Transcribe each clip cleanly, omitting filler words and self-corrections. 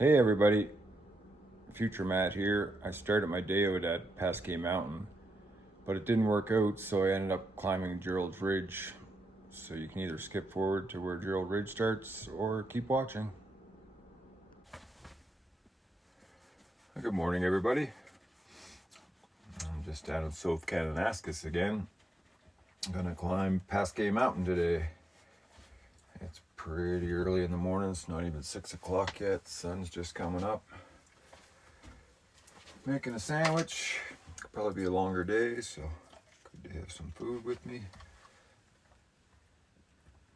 Hey everybody, Future Matt here. I started my day out at Pasque Mountain, but it didn't work out, so I ended up climbing Gerald's Ridge. So you can either skip forward to where Gerald Ridge starts or keep watching. Good morning everybody. I'm just out of South Kananaskis again. I'm gonna climb Pasque Mountain today. It's pretty early in the morning, it's not even 6 o'clock yet, sun's just coming up. Making a sandwich, could probably be a longer day, so good to have some food with me.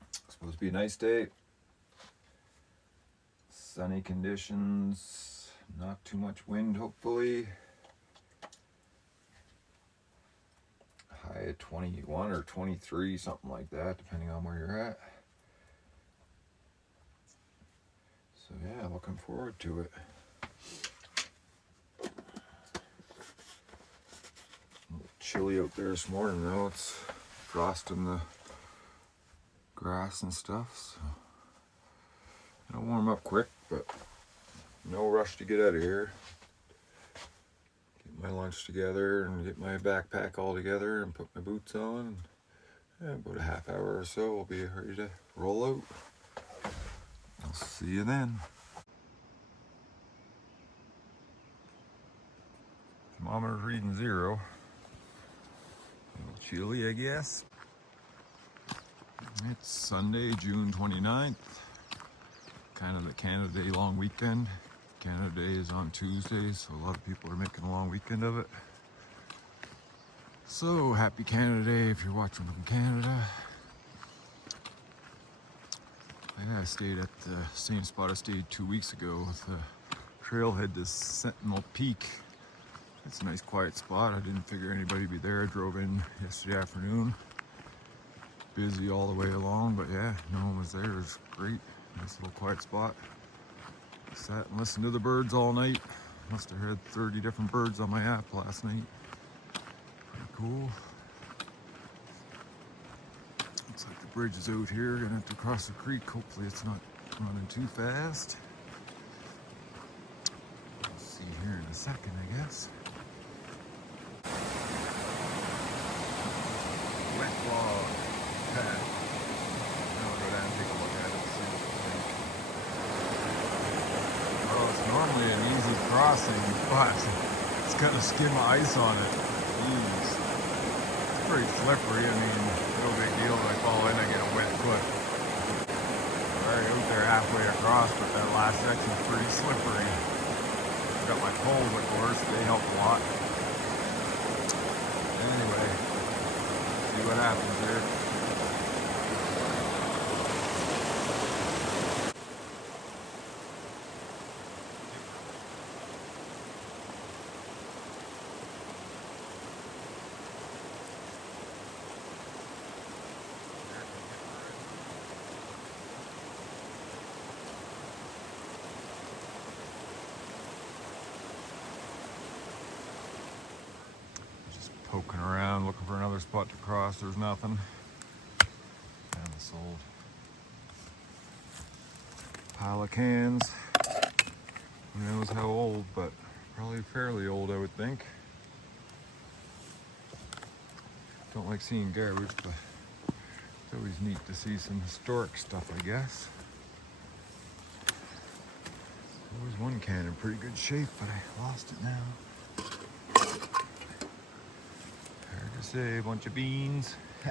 It's supposed to be a nice day. Sunny conditions, not too much wind hopefully. High at 21 or 23, something like that, depending on where you're at. So yeah, looking forward to it. A little chilly out there this morning though, it's frosting the grass and stuff, so it'll warm up quick, but no rush to get out of here. Get my lunch together and get my backpack all together and put my boots on. And about a half hour or so we'll be ready to roll out. I'll see you then. Thermometer's reading 0. A little chilly, I guess. It's Sunday, June 29th. Kind of the Canada Day long weekend. Canada Day is on Tuesday, so a lot of people are making a long weekend of it. So happy Canada Day if you're watching from Canada. I stayed at the same spot I stayed 2 weeks ago with the trailhead to Sentinel Peak. It's a nice quiet spot. I didn't figure anybody would be there. I drove in yesterday afternoon. Busy all the way along, but yeah, no one was there. It was great. Nice little quiet spot. Sat and listened to the birds all night. Must have had 30 different birds on my app last night. Pretty cool. Looks like the bridge is out here. Gonna have to cross the creek. Hopefully it's not running too fast. We'll see here in a second, I guess. Wet log path. Now I'll go down and take a look at it and see what we think. Oh, it's normally an easy crossing, but it's got a skim of ice on it. Jeez. It's pretty slippery. I mean, no big deal if I fall in, I get a wet foot. Already out there halfway across, but that last section's pretty slippery. I've got my poles, of course, they help a lot. Anyway, see what happens here. Poking around, looking for another spot to cross. There's nothing. And this old pile of cans. Who knows how old, but probably fairly old, I would think. Don't like seeing garbage, but it's always neat to see some historic stuff, I guess. There was one can in pretty good shape, but I lost it now. Say a bunch of beans. Oh,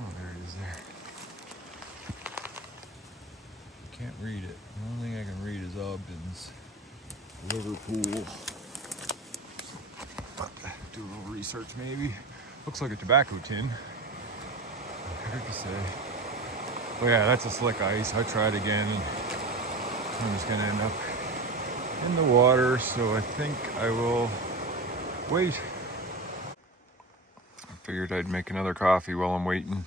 there it is there. Can't read it. The only thing I can read is Ogden's Liverpool. But do a little research maybe. Looks like a tobacco tin. Hard to say. Oh yeah, that's a slick ice. I tried again and I'm just gonna end up in the water, so I think I will wait. I figured I'd make another coffee while I'm waiting.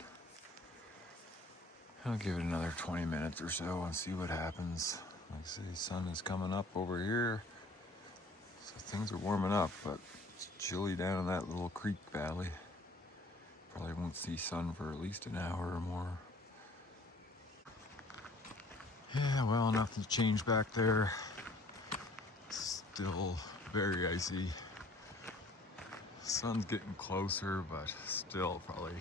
I'll give it another 20 minutes or so and see what happens. Like I say, sun is coming up over here, so things are warming up, but it's chilly down in that little creek valley. Probably won't see sun for at least an hour or more. Yeah, well, nothing's changed back there. Still very icy. Sun's getting closer, but still probably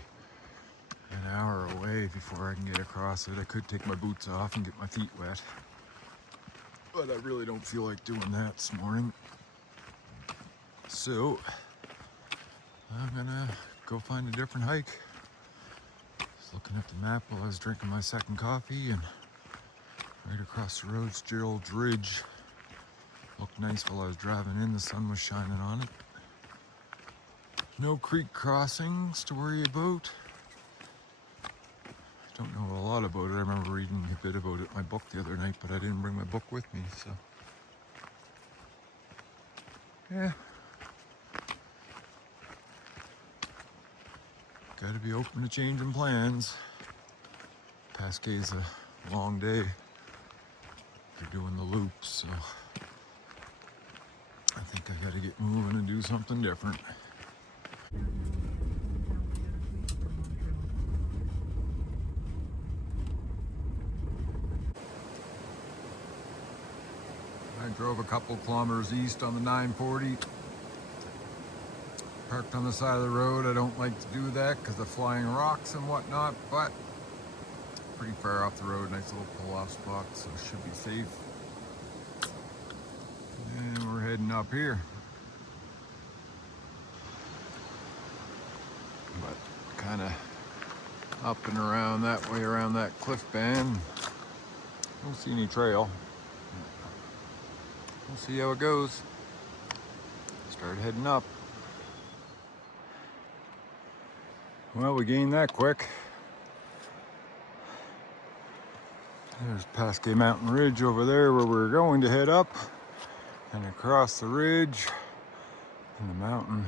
an hour away before I can get across it. I could take my boots off and get my feet wet, but I really don't feel like doing that this morning. So I'm gonna go find a different hike. Just looking at the map while I was drinking my second coffee, and right across the road's Gerald's Ridge. Looked nice while I was driving in, the sun was shining on it. No creek crossings to worry about. I don't know a lot about it. I remember reading a bit about it in my book the other night, but I didn't bring my book with me, so. Yeah. Gotta be open to changing plans. Pasque's a long day. They're doing the loops, so I think I gotta get moving and do something different. I drove a couple kilometers east on the 940. Parked on the side of the road. I don't like to do that because of flying rocks and whatnot, but pretty far off the road. Nice little pull-off spot, so it should be safe. And we're heading up here. But kind of up and around that way, around that cliff band. Don't see any trail. We'll see how it goes. Start heading up. Well, we gained that quick. There's Pasque Mountain Ridge over there where we're going to head up. And across the ridge and the mountain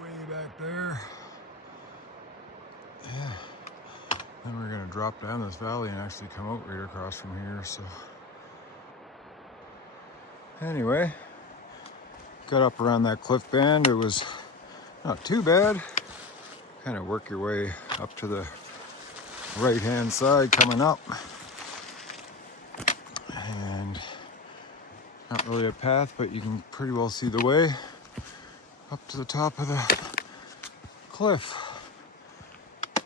way back there. Yeah. Then we're gonna drop down this valley and actually come out right across from here, so. Anyway, got up around that cliff band. It was not too bad. Kind of work your way up to the right-hand side coming up. And not really a path, but you can pretty well see the way up to the top of the cliff.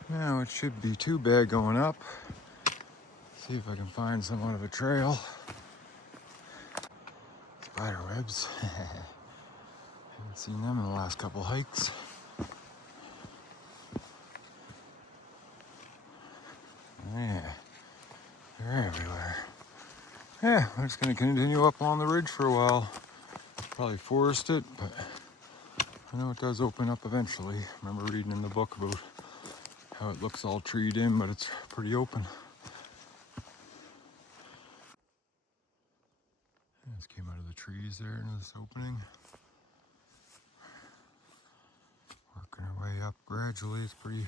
Now it should be too bad going up. See if I can find somewhat of a trail. Spider webs. Haven't seen them in the last couple hikes. Yeah, they're everywhere. Yeah, we're just gonna continue up on the ridge for a while. Probably forest it, but I know it does open up eventually. I remember reading in the book about how it looks all treed in, but it's pretty open. I just came out of the trees there into this opening. Working our way up gradually. It's pretty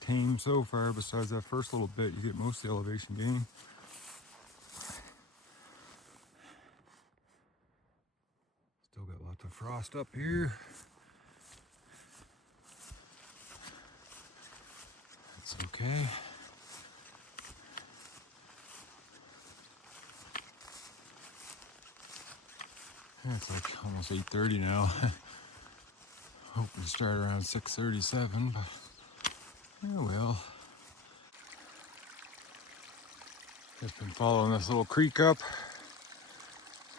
tame so far. Besides that first little bit, you get most of the elevation gain. Still got lots of frost up here. That's okay. Yeah, it's like almost 8:30 now. Hope we start around 6:37, but yeah, well. Just been following this little creek up.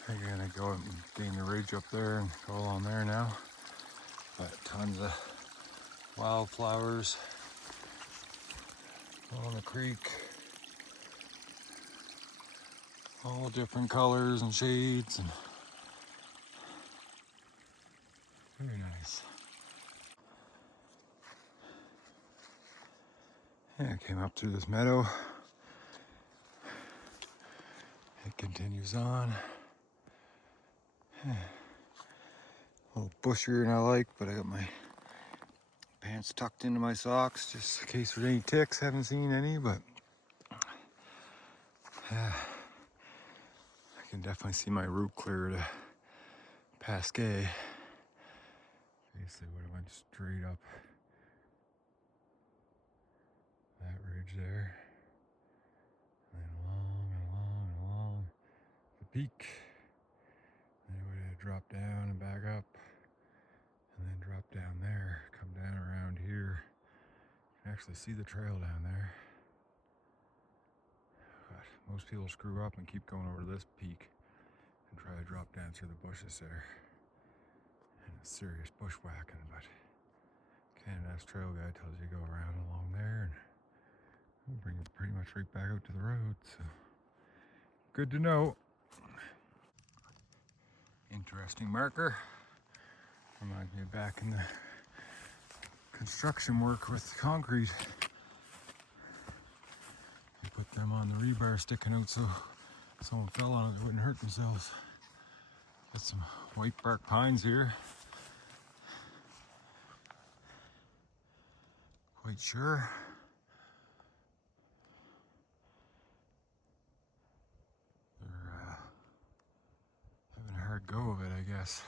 I'm gonna go and gain the ridge up there and go along there now. But tons of wildflowers along the creek. All different colors and shades, and very nice. Yeah, I came up through this meadow. It continues on. A little bushier than I like, but I got my pants tucked into my socks just in case there's any ticks. Haven't seen any, but I can definitely see my route clear to Pasque. Basically would have went straight up that ridge there. peak. Then it would drop down and back up, and then drop down there, come down around here. You can actually see the trail down there. But most people screw up and keep going over this peak and try to drop down through the bushes there. And it's serious bushwhacking, but Kananaskis trail guide tells you to go around along there and we'll bring you pretty much right back out to the road. So good to know. Interesting marker. Reminds me of back in the construction work with concrete. They put them on the rebar sticking out so someone fell on it, they wouldn't hurt themselves. Got some white bark pines here. Quite sure. They're having a hard go of it, I guess.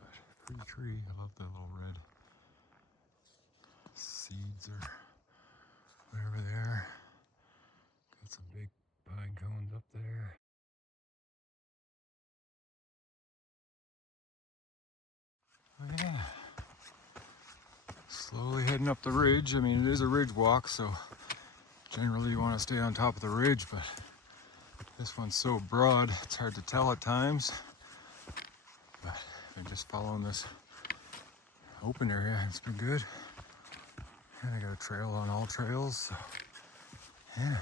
But pretty tree. I love the little red seeds or whatever they are. Got some big pine cones up there. Oh yeah. Slowly heading up the ridge. I mean, it is a ridge walk, so generally you want to stay on top of the ridge, but this one's so broad, it's hard to tell at times. But I've been just following this open area, it's been good. And I got a trail on all trails, so yeah.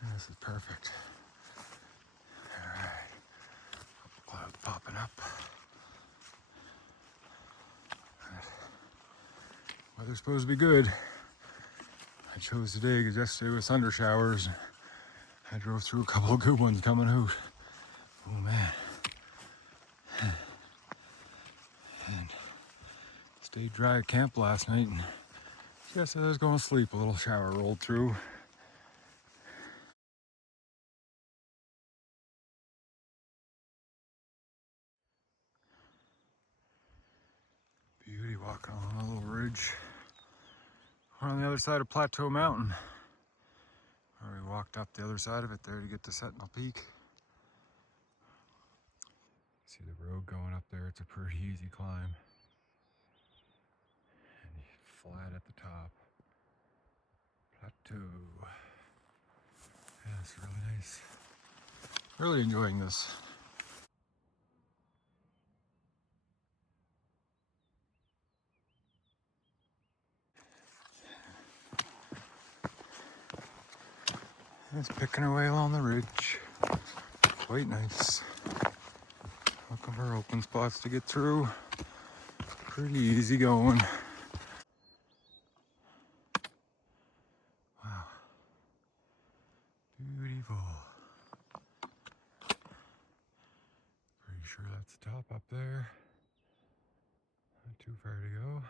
And this is perfect. Alright, cloud popping up. Weather's supposed to be good. I chose today because yesterday was thunder showers. I drove through a couple of good ones coming out. Oh man. And stayed dry at camp last night and just as I was going to sleep, a little shower rolled through. Beauty walking along a little ridge. We're on the other side of Plateau Mountain. Where we walked up the other side of it there to get to Sentinel Peak. See the road going up there, it's a pretty easy climb. And flat at the top. Plateau. Yeah, it's really nice. Really enjoying this. It's picking our way along the ridge. Quite nice. Looking for open spots to get through. Pretty easy going. Wow. Beautiful. Pretty sure that's the top up there. Not too far to go.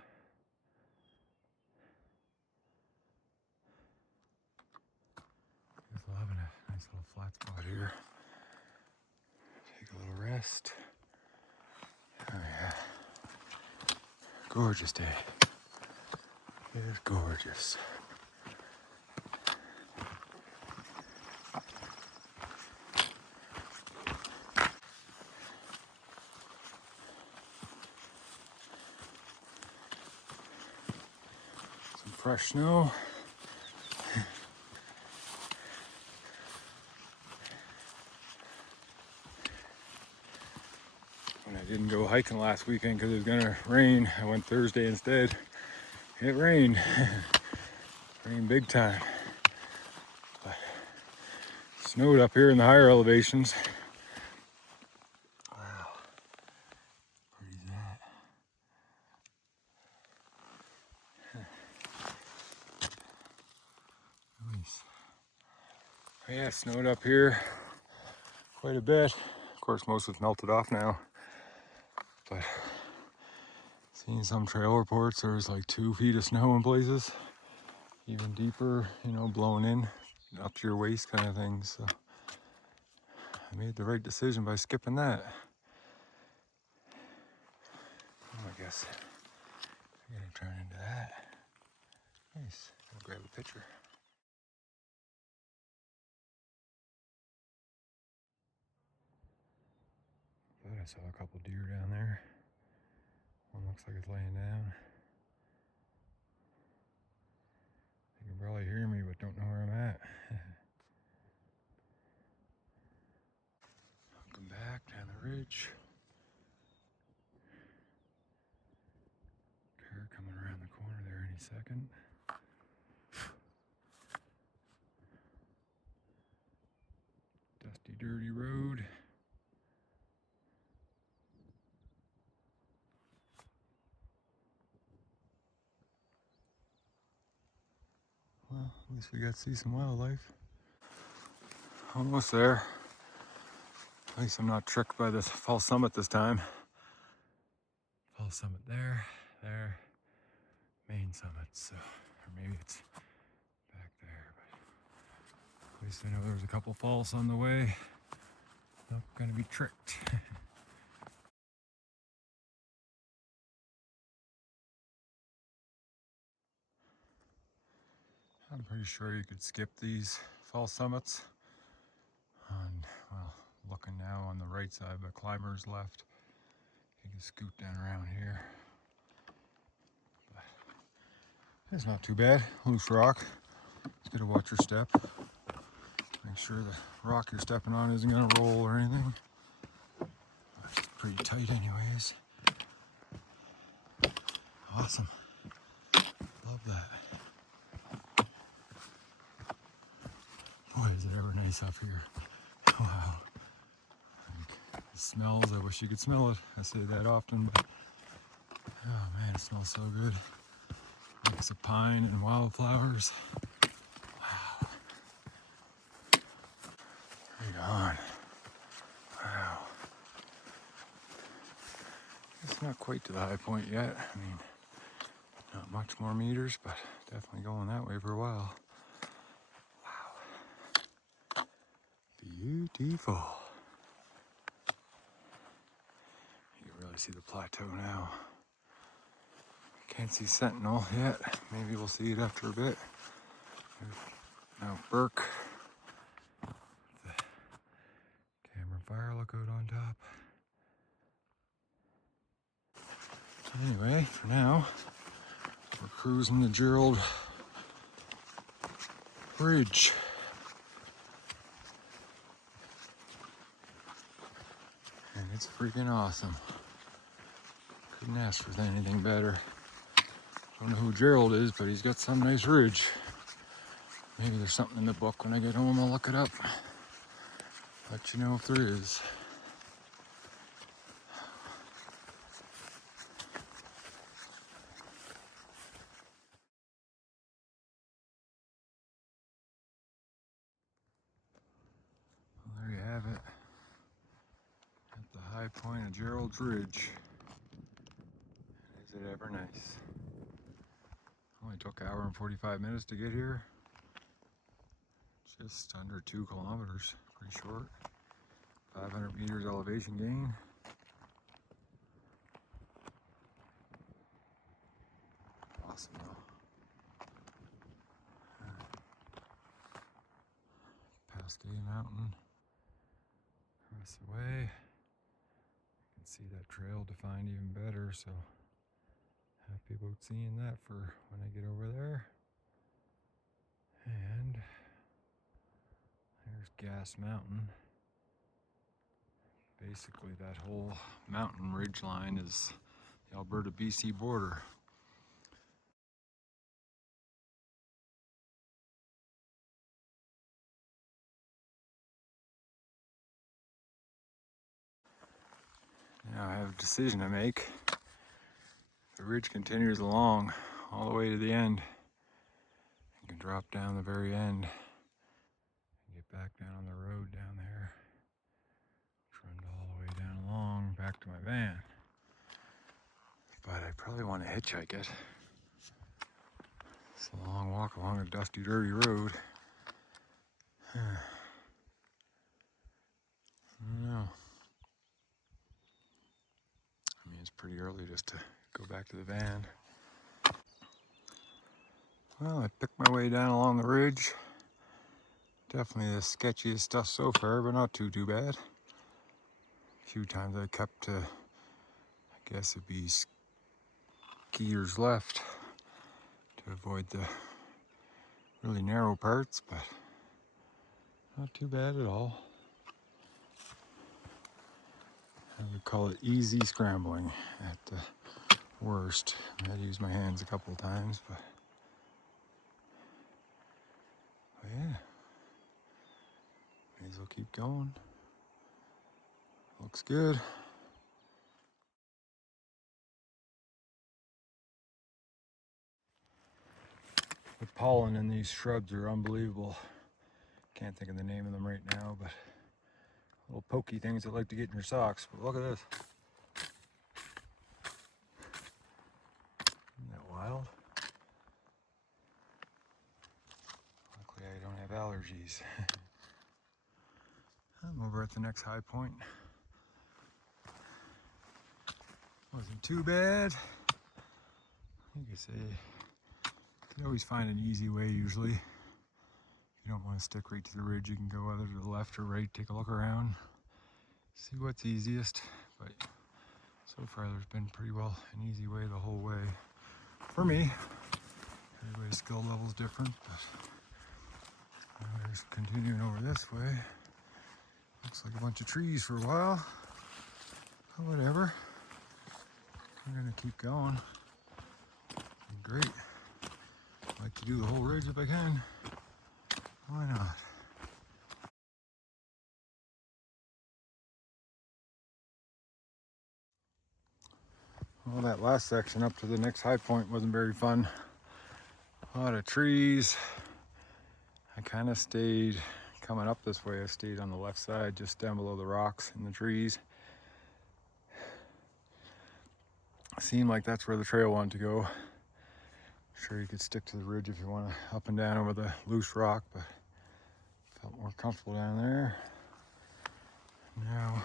Just loving a nice little flat spot here. Take a little rest. Oh yeah. Gorgeous day. It is gorgeous. Some fresh snow. When I didn't go hiking last weekend because it was gonna rain, I went Thursday instead. It rained. Rained big time. But snowed up here in the higher elevations. Wow. Pretty's that. Nice. Yeah, it snowed up here quite a bit. Of course, most of it's melted off now. But seeing some trail reports, there's like 2 feet of snow in places. Even deeper, you know, blowing in up to your waist kind of thing. So I made the right decision by skipping that. Oh, I guess I'm gonna turn into that. Nice. I'll grab a picture. saw a couple deer down there. One looks like it's laying down. You can probably hear me, but don't know where I'm at. Welcome back down the ridge. Car coming around the corner there any second. Dusty, dirty road. Well, at least we got to see some wildlife. Almost there. At least I'm not tricked by this false summit this time. False summit there, main summit. So, or maybe it's back there. But at least I know there's a couple falls on the way. Not gonna be tricked. I'm pretty sure you could skip these false summits. And well, looking now on the right side, but climbers left. You can scoot down around here. But it's not too bad. Loose rock. It's good to watch your step. Make sure the rock you're stepping on isn't gonna roll or anything. It's pretty tight anyways. Awesome. Love that. Boy, is it ever nice up here. Wow. Like, it smells, I wish you could smell it. I say that often, but oh man, it smells so good. Mix of pine and wildflowers. Wow. Right on. Wow. It's not quite to the high point yet. I mean, not much more meters, but definitely going that way for a while. Wow. Beautiful. You can really see the plateau now. Can't see Sentinel yet. Maybe we'll see it after a bit. Now Burke. The camera fire lookout on top. Anyway, for now, we're cruising the Gerald Bridge. And it's freaking awesome. Couldn't ask for anything better. Don't know who Gerald is, but he's got some nice ridge. Maybe there's something in the book. When I get home, I'll look it up. Let you know if there is. Well, there you have it. At the high point of Gerald's Ridge. Is it ever nice? Only took an hour and 45 minutes to get here. Just under 2 kilometers, pretty short. 500 meters elevation gain. Awesome though. Pasque Mountain. Across the way. You can see that trail defined even better, so happy about seeing that for when I get over there. And there's Gas Mountain. Basically that whole mountain ridge line is the Alberta BC border. Now I have a decision to make. The ridge continues along all the way to the end. You can drop down the very end and get back down on the road down there. Trundle all the way down along back to my van. But I probably want to hitchhike it. It's a long walk along a dusty, dirty road. I don't know. I mean, it's pretty early just to go back to the van. Well, I picked my way down along the ridge. Definitely the sketchiest stuff so far, but not too bad. few times I kept, I guess it'd be skiers left to avoid the really narrow parts, but not too bad at all. I would call it easy scrambling at the worst. I had to use my hands a couple of times, but yeah, may as well keep going. Looks good. The pollen in these shrubs are unbelievable. Can't think of the name of them right now, but little pokey things that like to get in your socks. But look at this. Isn't that wild? Luckily I don't have allergies. I'm over at the next high point. Wasn't too bad. You could say you can always find an easy way usually. If you don't want to stick right to the ridge, you can go either to the left or right, take a look around, see what's easiest. But so far there's been pretty well an easy way the whole way. For me, everybody's skill level's different, but there's continuing over this way. Looks like a bunch of trees for a while. But whatever. I'm gonna keep going. Great. I'd like to do the whole ridge if I can. Why not? Well, that last section up to the next high point wasn't very fun. A lot of trees. I kind of stayed, coming up this way, I stayed on the left side, just down below the rocks and the trees. Seemed like that's where the trail wanted to go. Sure, you could stick to the ridge if you want to up and down over the loose rock, but felt more comfortable down there. Now,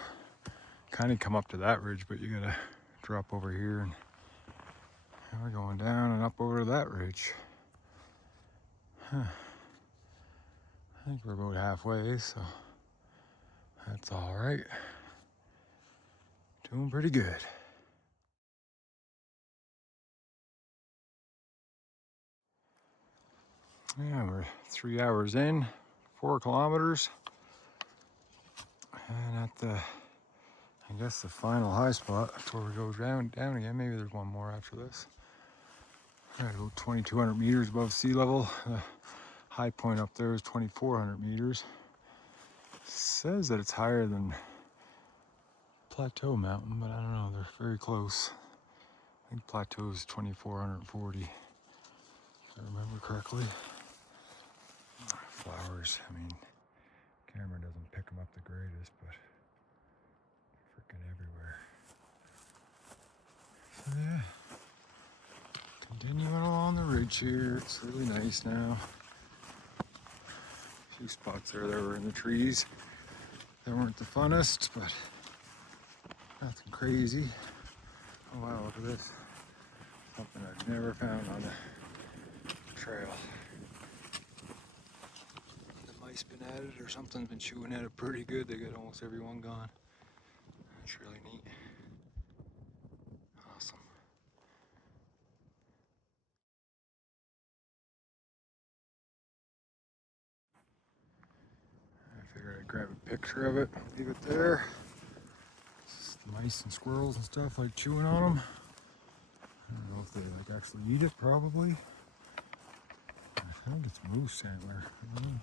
kind of come up to that ridge, but you gotta drop over here, and now we're going down and up over to that ridge. I think we're about halfway, so that's all right. Doing pretty good. Yeah, we're 3 hours in, 4 kilometers. And at the, I guess the final high spot before we go down again. Maybe there's one more after this. All right, about 2,200 meters above sea level. The high point up there is 2,400 meters. It says that it's higher than Plateau Mountain, but I don't know, they're very close. I think Plateau is 2,440, if I remember correctly. Flowers, I mean, camera doesn't pick them up the greatest, but freaking everywhere. So yeah, continuing along the ridge here. It's really nice now. A few spots there that were in the trees. They weren't the funnest, but nothing crazy. Oh wow, look at this. Something I've never found on the trail. The mice been at it or something's been chewing at it pretty good. They got almost every one gone. That's really neat. Awesome. I figured I'd grab a picture of it, leave it there. Just mice and squirrels and stuff like chewing on them. I don't know if they like actually eat it, probably. I think it's moose antler. I don't know.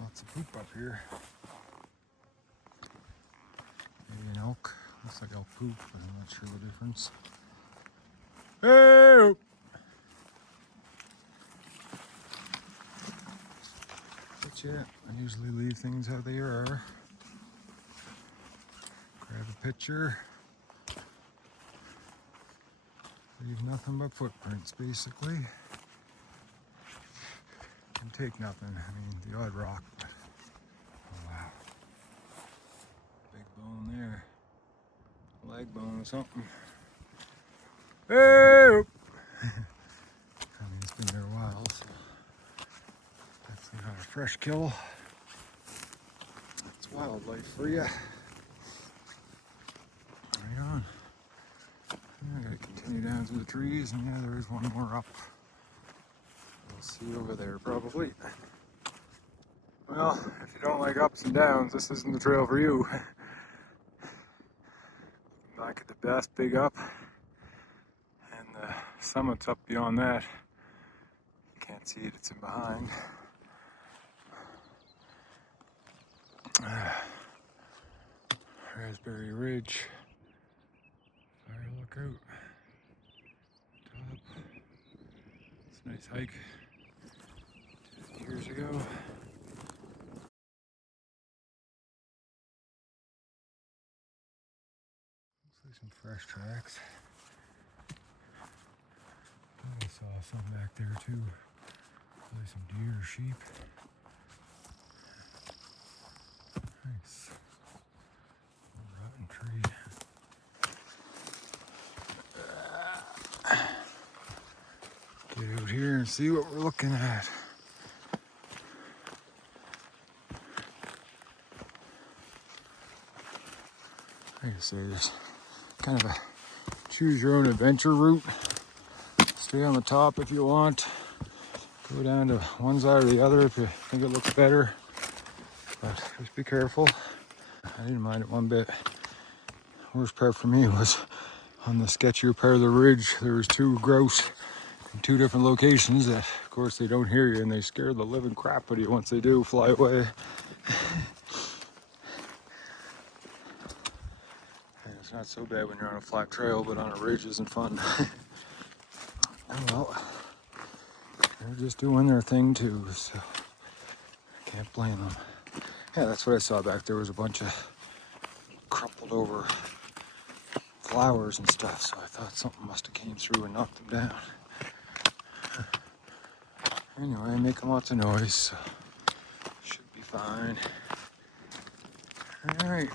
Lots of poop up here. Maybe an elk. Looks like elk poop, but I'm not sure the difference. Hey! But yeah, I usually leave things how they are. Grab a picture. Leave nothing but footprints, basically. And take nothing. I mean, the odd rock, but oh wow. Big bone there. Leg bone or something. Hey! I mean, it's been there a while, so that's not a fresh kill. That's why. wildlife for you. Right on. I gotta continue down through the trees, and yeah, there is one more up. We'll see over there probably. Well, if you don't like ups and downs, this isn't the trail for you. Back at the best big up, and the summit's up beyond that. You can't see it, it's in behind. Raspberry Ridge. Fire lookout. Top. It's a nice hike. Did it years ago. Looks like some fresh tracks. I saw some back there too. Probably some deer or sheep. Nice. Rotten tree. Get out here and see what we're looking at. Like I say, there's kind of a choose your own adventure route. Stay on the top if you want. Go down to one side or the other if you think it looks better. But just be careful. I didn't mind it one bit. Worst part for me was on the sketchier part of the ridge. There was two grouse in two different locations that, of course, they don't hear you and they scare the living crap out of you once they do fly away. And it's not so bad when you're on a flat trail, but on a ridge isn't fun. Oh well, they're just doing their thing too, so I can't blame them. Yeah, that's what I saw back there, was a bunch of crumpled over flowers and stuff, so I thought something must have came through and knocked them down. Anyway, making lots of noise, so should be fine. Alright,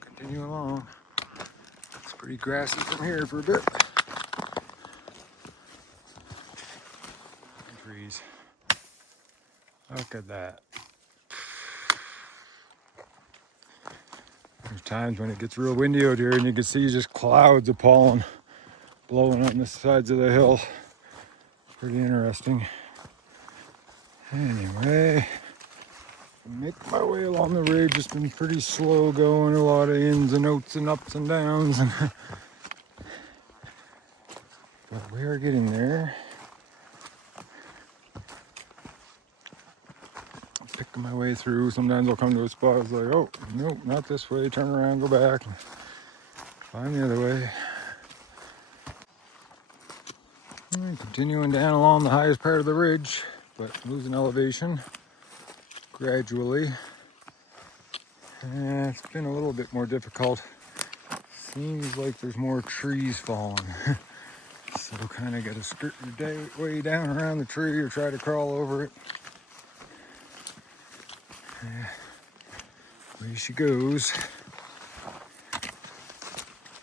continue along. Looks pretty grassy from here for a bit. Trees. Look at that. There's times when it gets real windy out here and you can see just clouds of pollen blowing on the sides of the hill. Pretty interesting. Anyway, make my way along the ridge. It's been pretty slow going, a lot of ins and outs and ups and downs. But we are getting there. Picking my way through. Sometimes I'll come to a spot, it's like, oh, nope, not this way, turn around, go back, find the other way. And continuing down along the highest part of the ridge, but losing elevation gradually. And it's been a little bit more difficult. Seems like there's more trees falling. So kind of got to skirt your way down around the tree or try to crawl over it. Way she goes.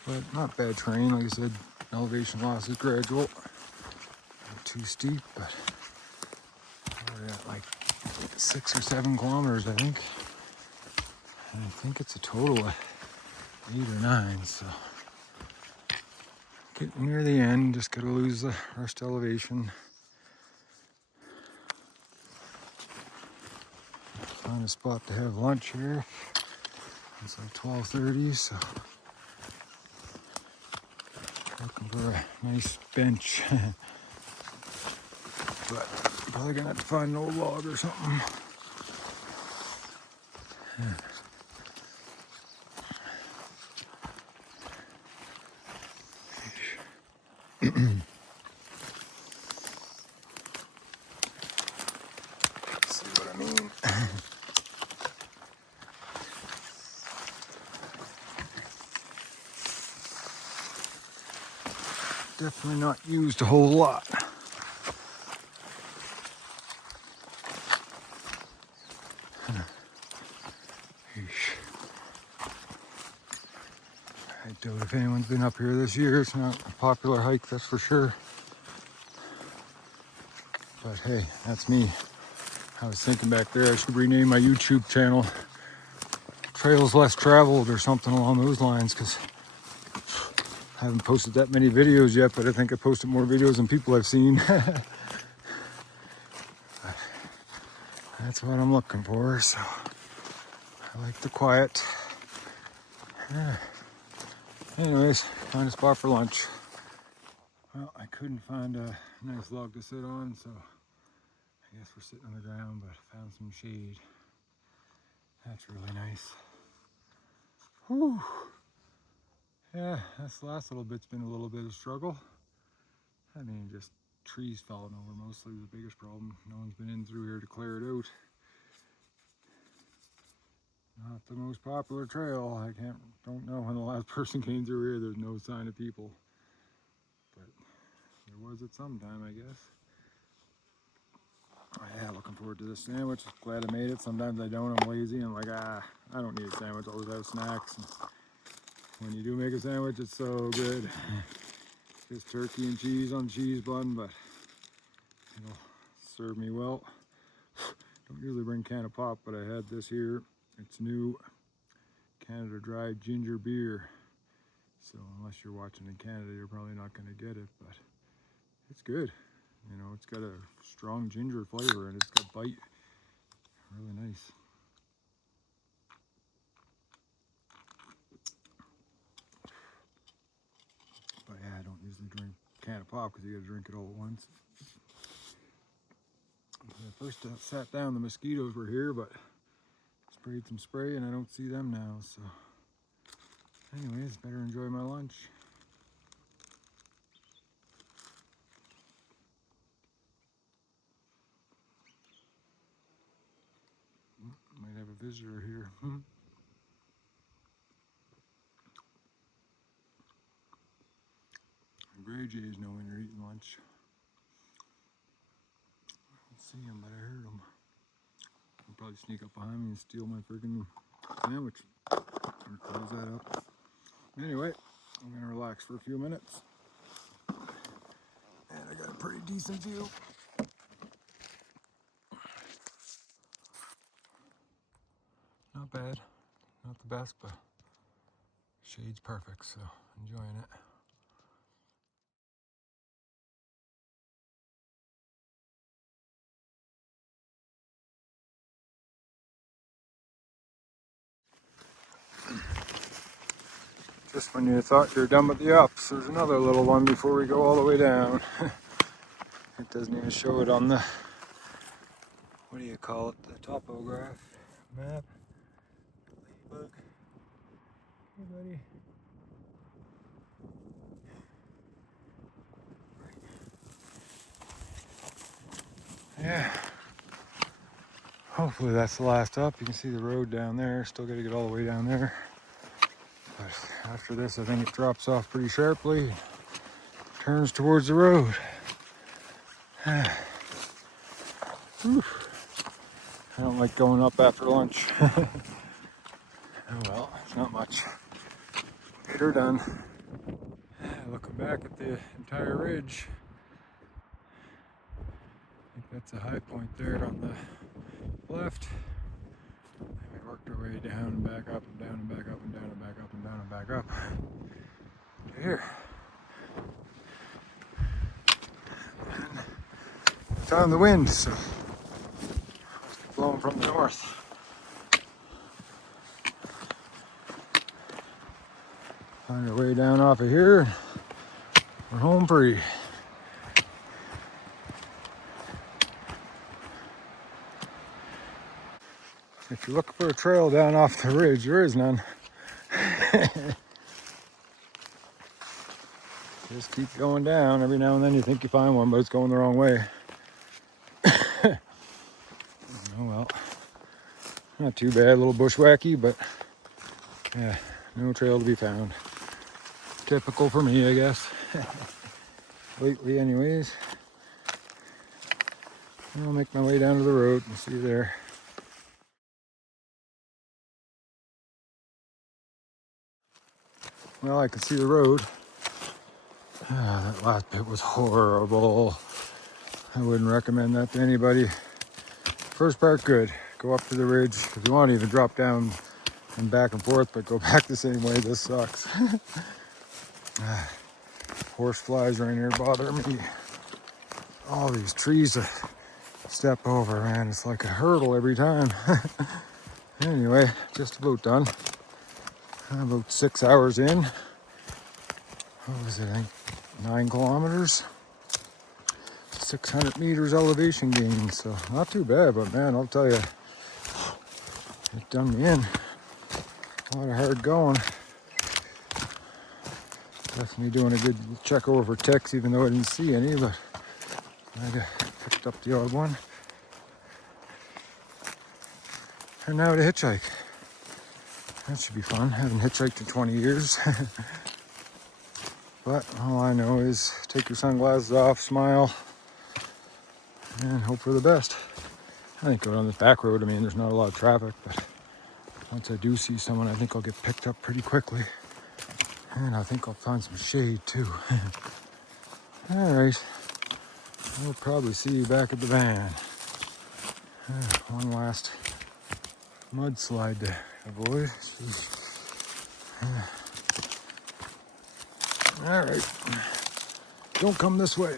But not bad terrain, like I said, elevation loss is gradual. Not too steep, but we're at like 6 or 7 kilometers, I think. And I think it's a total of 8 or 9, so getting near the end, just gotta lose the rest elevation. Find a spot to have lunch here. It's like 12:30, so looking for a nice bench. But probably gonna have to find an old log or something. See what I mean? Definitely not used a whole lot. I doubt if anyone's been up here this year. It's not a popular hike, that's for sure. But hey, that's me. I was thinking back there I should rename my YouTube channel trails less traveled or something along those lines, because I haven't posted that many videos yet, but I think I posted more videos than people I've seen. That's what I'm looking for, so I like the quiet. Yeah. Anyways, find a spot for lunch. Well, I couldn't find a nice log to sit on, so I guess we're sitting on the ground, but found some shade. That's really nice. Whew. Yeah, this last little bit's been a little bit of a struggle. I mean, just trees falling over mostly the biggest problem. No one's been in through here to clear it out. Not the most popular trail. Don't know when the last person came through here. There's no sign of people. But there was at some time, I guess. Oh, yeah, looking forward to this sandwich. Glad I made it. Sometimes I don't. I'm lazy. I'm like, I don't need a sandwich. I always have snacks. And when you do make a sandwich, it's so good. Just turkey and cheese on cheese bun, but it'll serve me well. Don't usually bring can of pop, but I had this here. It's new Canada dried ginger beer. So unless you're watching in Canada, you're probably not going to get it, but it's good. You know, it's got a strong ginger flavor and it's got bite. Really nice. But yeah, I don't usually drink a can of pop because you got to drink it all at once. When I first sat down, the mosquitoes were here, but sprayed some spray and I don't see them now. So anyways, better enjoy my lunch. Might have a visitor here. Gray jays know when you're eating lunch. I don't see them, but I heard them. They'll probably sneak up behind me and steal my friggin' sandwich. Or close that up. Anyway, I'm gonna relax for a few minutes. And I got a pretty decent view. Not bad. Not the best, but shade's perfect, so enjoying it. Just when you thought you were done with the ups, there's another little one before we go all the way down. It doesn't even show it on the, what do you call it, the topograph map. Ladybug. Hey buddy. Yeah. Hopefully that's the last up. You can see the road down there. Still got to get all the way down there. But after this, I think it drops off pretty sharply. Turns towards the road. Whew. I don't like going up after lunch. Oh well, it's not much. Get her done. Looking back at the entire ridge, I think that's a high point there on the left. And we worked our way down and back up and down and back up and down and back up and down and back up to here. And it's on the wind, so it's blowing from the north. Find our way down off of here. We're home free. If you're looking for a trail down off the ridge, there is none. Just keep going down. Every now and then you think you find one, but it's going the wrong way. Oh well. Not too bad, a little bushwhacky, but yeah, no trail to be found. Typical for me, I guess. Lately anyways. I'll make my way down to the road and see you there. Well, I can see the road. That last bit was horrible. I wouldn't recommend that to anybody. First part good. Go up to the ridge. If you want to even drop down and back and forth, but go back the same way. This sucks. Horse flies right here bothering me. All these trees to step over, man. It's like a hurdle every time. Anyway, just about done. About 6 hours in. What was it, I think 9 kilometers? 600 meters elevation gain, so not too bad, but man, I'll tell you, it done me in. A lot of hard going. Definitely doing a good check over for ticks, even though I didn't see any, but I picked up the odd one. And now to hitchhike. That should be fun. I haven't hitchhiked in 20 years. But all I know is take your sunglasses off, smile, and hope for the best. I think going on this back road, I mean, there's not a lot of traffic, but once I do see someone, I think I'll get picked up pretty quickly. And I think I'll find some shade too. All right, we'll probably see you back at the van. One last mudslide to avoid. All right, don't come this way.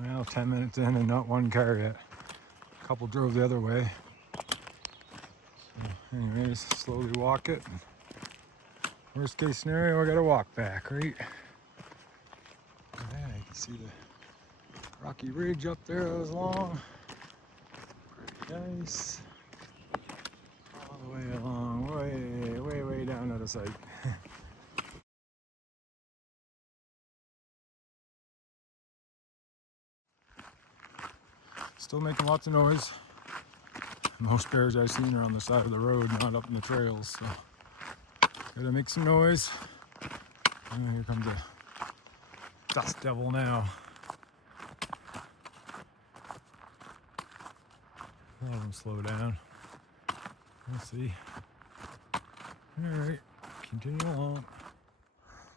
Well, 10 minutes in and not one car yet. A couple drove the other way. So anyways, slowly walk it. Worst case scenario, I gotta walk back, right? Yeah, you can see the rocky ridge up there that was long. Pretty nice. All the way along, way down to the site. Still making lots of noise. Most bears I've seen are on the side of the road, not up in the trails, so gotta make some noise. Oh, here comes a dust devil now. A lot of them slow down. Let's see. Alright, continue along.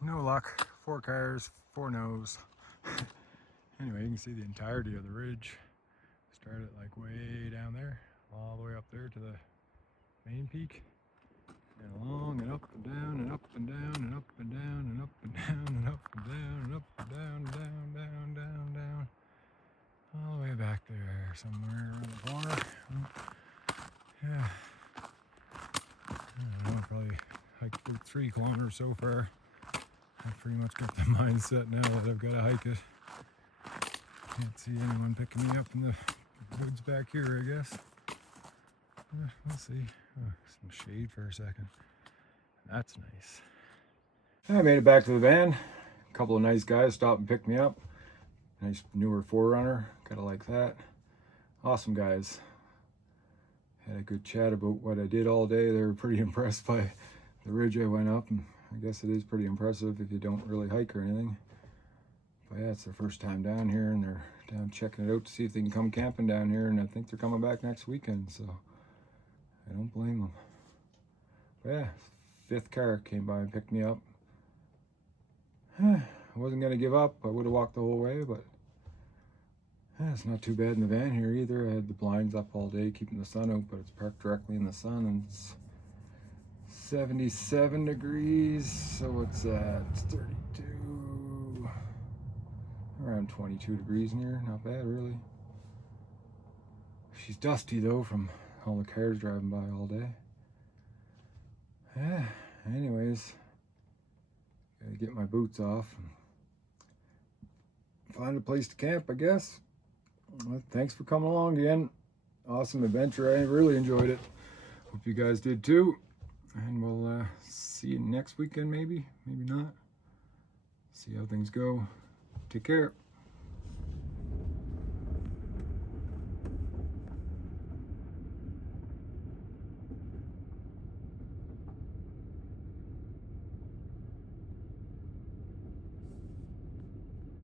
No luck. 4 cars, 4 no's. Anyway, you can see the entirety of the ridge. Started like way down there, all the way up there to the main peak. And along and up and down and up and down and up and down and up and down and up and down and up and down. All the way back there somewhere around the corner. Yeah. I don't know, probably hiked about 3 kilometers so far. I've pretty much got the mindset now that I've got to hike it. Can't see anyone picking me up in the woods back here, I guess. We'll see. Oh, some shade for a second. That's nice. I made it back to the van. A couple of nice guys stopped and picked me up. Nice newer 4Runner. Gotta like that. Awesome guys. Had a good chat about what I did all day. They were pretty impressed by the ridge I went up, and I guess it is pretty impressive if you don't really hike or anything. But yeah, it's their first time down here, and they're down checking it out to see if they can come camping down here, and I think they're coming back next weekend, so I don't blame them. But yeah, 5th car came by and picked me up. I wasn't gonna give up. I would have walked the whole way, but yeah, it's not too bad in the van here either. I had the blinds up all day keeping the sun out, but it's parked directly in the sun, and it's 77 degrees, so it's at 32, around 22 degrees in here. Not bad, really. She's dusty though from all the cars driving by all day. Yeah, anyways, gotta get my boots off and find a place to camp, I guess. Well, thanks for coming along again. Awesome adventure. I really enjoyed it. Hope you guys did too. And we'll see you next weekend, maybe not. See how things go. Take care.